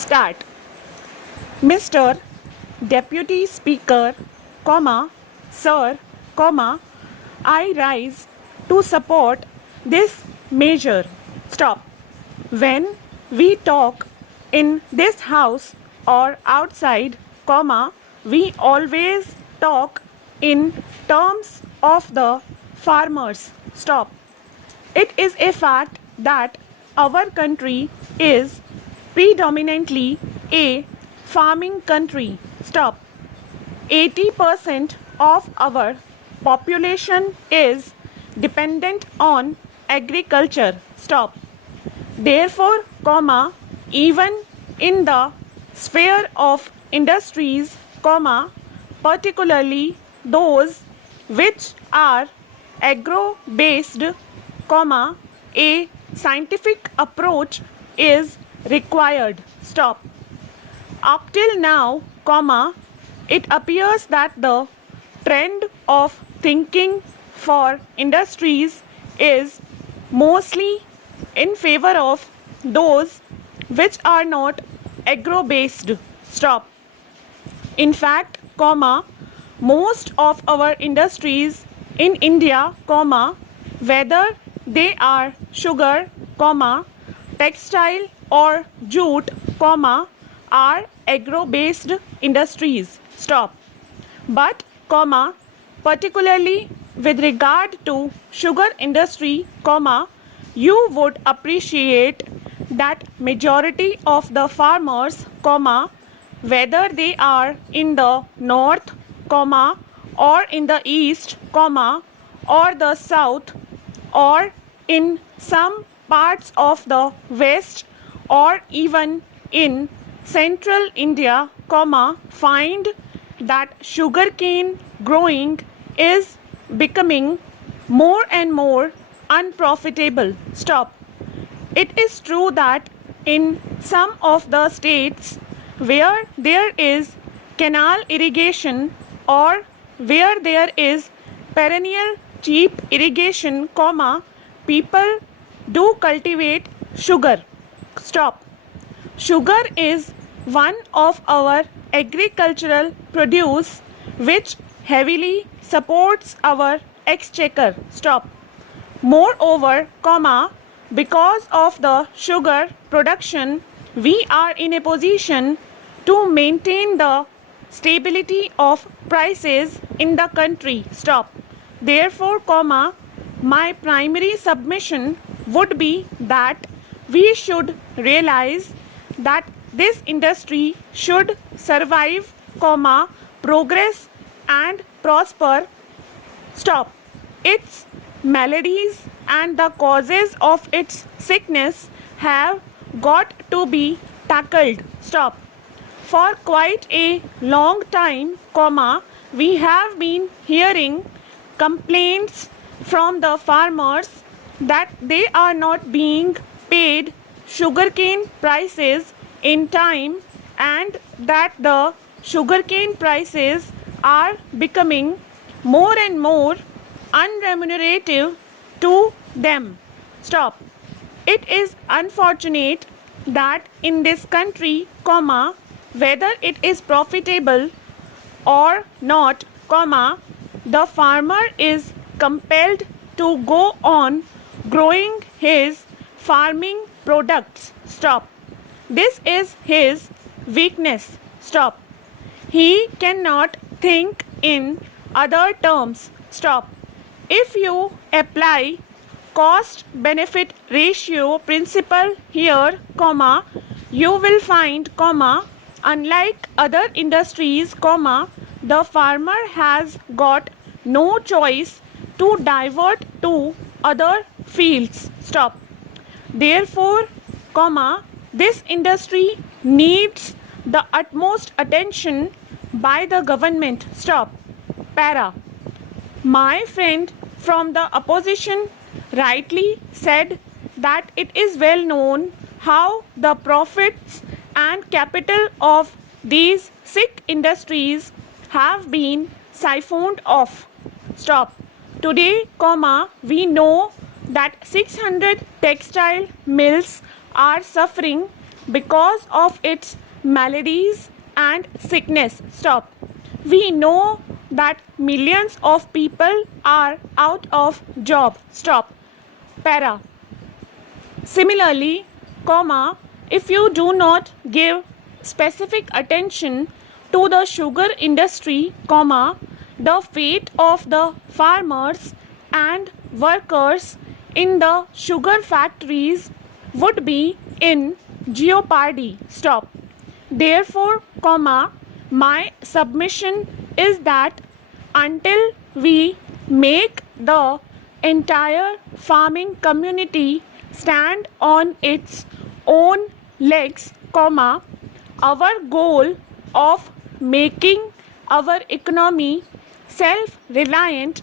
Start. Mr. Deputy Speaker, Sir, I rise to support this measure. Stop. When we talk in this house or outside, we always talk in terms of the farmers. Stop. It is a fact that our country is predominantly a farming country. Stop. 80% of our population is dependent on agriculture. Stop. Therefore, even in the sphere of industries, particularly those which are agro-based, a scientific approach is required. Stop. Up till now, it appears that the trend of thinking for industries is mostly in favor of those which are not agro-based. Stop. In fact, most of our industries in India, whether they are sugar, textile or jute, are agro-based industries. Stop. But, particularly with regard to sugar industry, you would appreciate that majority of the farmers, whether they are in the north, or in the east, or the south, or in some parts of the west, or even in central India, find that sugarcane growing is becoming more and more unprofitable. Stop. It is true that in some of the states where there is canal irrigation or where there is perennial cheap irrigation, people do cultivate sugar. Stop. Sugar is one of our agricultural produce which heavily supports our exchequer. Stop. Moreover, because of the sugar production, we are in a position to maintain the stability of prices in the country. Stop. Therefore, my primary submission would be that we should realize that this industry should survive, progress and prosper. Stop. Its maladies and the causes of its sickness have got to be tackled. Stop. For quite a long time, we have been hearing complaints from the farmers that they are not being paid sugarcane prices in time and that the sugarcane prices are becoming more and more unremunerative to them. Stop. It is unfortunate that in this country, whether it is profitable or not, the farmer is compelled to go on growing his farming products. Stop. This is his weakness. Stop. He cannot think in other terms. Stop. If you apply cost benefit ratio principle here, you will find, unlike other industries, the farmer has got no choice to divert to other fields. Stop. Therefore, this industry needs the utmost attention by the government. Stop. Para. My friend from the opposition rightly said that it is well known how the profits and capital of these sick industries have been siphoned off. Stop. Today, we know that 600 textile mills are suffering because of its maladies and sickness. Stop. We know that millions of people are out of job. Stop. Para. Similarly, comma, if you do not give specific attention to the sugar industry, comma, the fate of the farmers and workers in the sugar factories would be in jeopardy. Stop. Therefore, comma, my submission is that until we make the entire farming community stand on its own legs, comma, our goal of making our economy self-reliant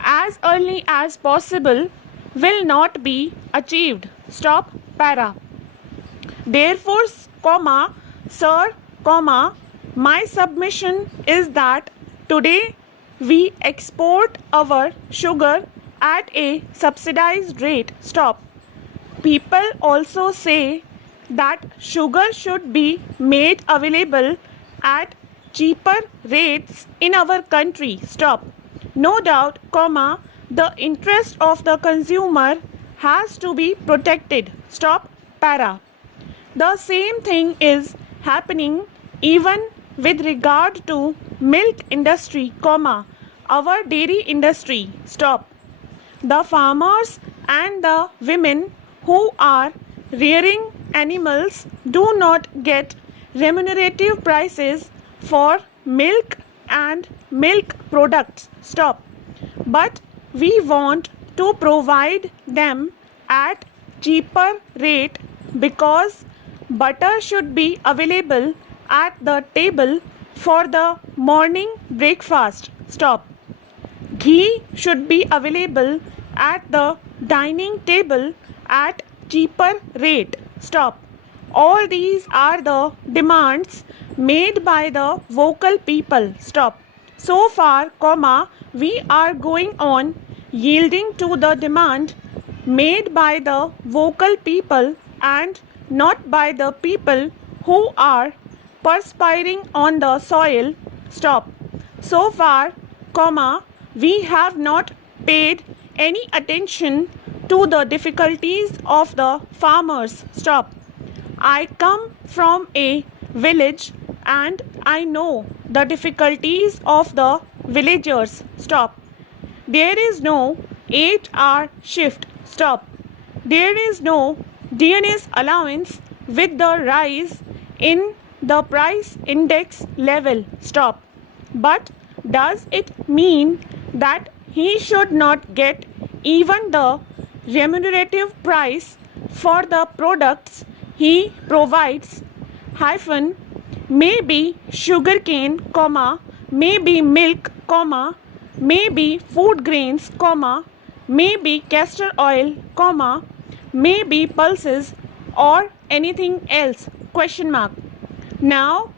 as early as possible will not be achieved. Stop. Para. Therefore, comma, sir, comma, my submission is that today we export our sugar at a subsidized rate. Stop. People also say that sugar should be made available at cheaper rates in our country. Stop. No doubt, comma, the interest of the consumer has to be protected. Stop. Para. The same thing is happening even with regard to milk industry, comma, our dairy industry. Stop. The farmers and the women who are rearing animals do not get remunerative prices for milk and milk products. Stop. But we want to provide them at cheaper rate because butter should be available at the table for the morning breakfast. Stop. Ghee should be available at the dining table at cheaper rate. Stop. All these are the demands made by the vocal people. Stop. So far, comma, we are going on yielding to the demand made by the vocal people and not by the people who are perspiring on the soil. Stop. So far, comma, we have not paid any attention to the difficulties of the farmers. Stop. I come from a village and I know the difficulties of the villagers. Stop. There is no 8-hour shift. Stop. There is no DNS allowance with the rise in the price index level. Stop. But does it mean that he should not get even the remunerative price for the products he provides? Hyphen, maybe sugarcane, comma, maybe milk, comma, maybe food grains, comma, maybe castor oil, comma, maybe pulses or anything else, question mark. Now,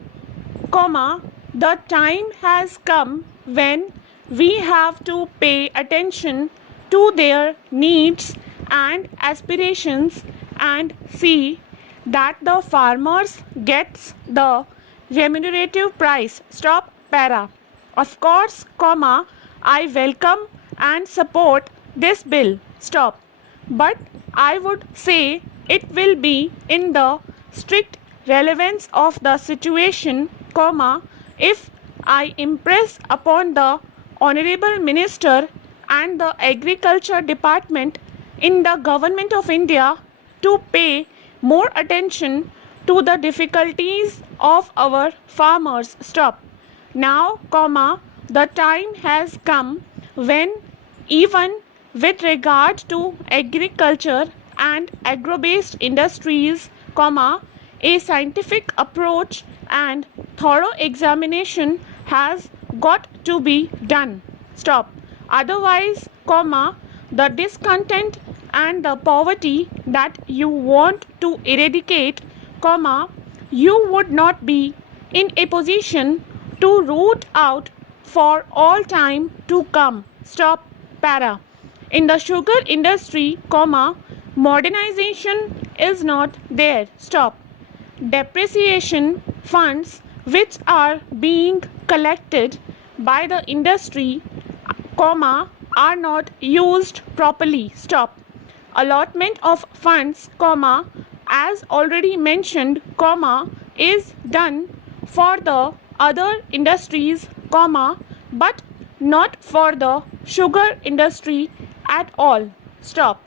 comma, the time has come when we have to pay attention to their needs and aspirations and see that the farmers gets the remunerative price. Stop. Para. Of course, comma, I welcome and support this bill. Stop. But I would say it will be in the strict relevance of the situation, comma, if I impress upon the Honorable Minister and the Agriculture Department in the Government of India to pay more attention to the difficulties of our farmers. Stop. Now, comma, the time has come when even with regard to agriculture and agro-based industries, comma, a scientific approach and thorough examination has got to be done. Stop. Otherwise, comma, the discontent and the poverty that you want to eradicate, comma, you would not be in a position to root out for all time to come. Stop. Para. In the sugar industry, comma, modernization is not there. Stop. depreciation funds which are being collected by the industry, comma, are not used properly. Stop. Allotment of funds, comma, as already mentioned, comma, is done for the other industries, comma, but not for the sugar industry at all. Stop.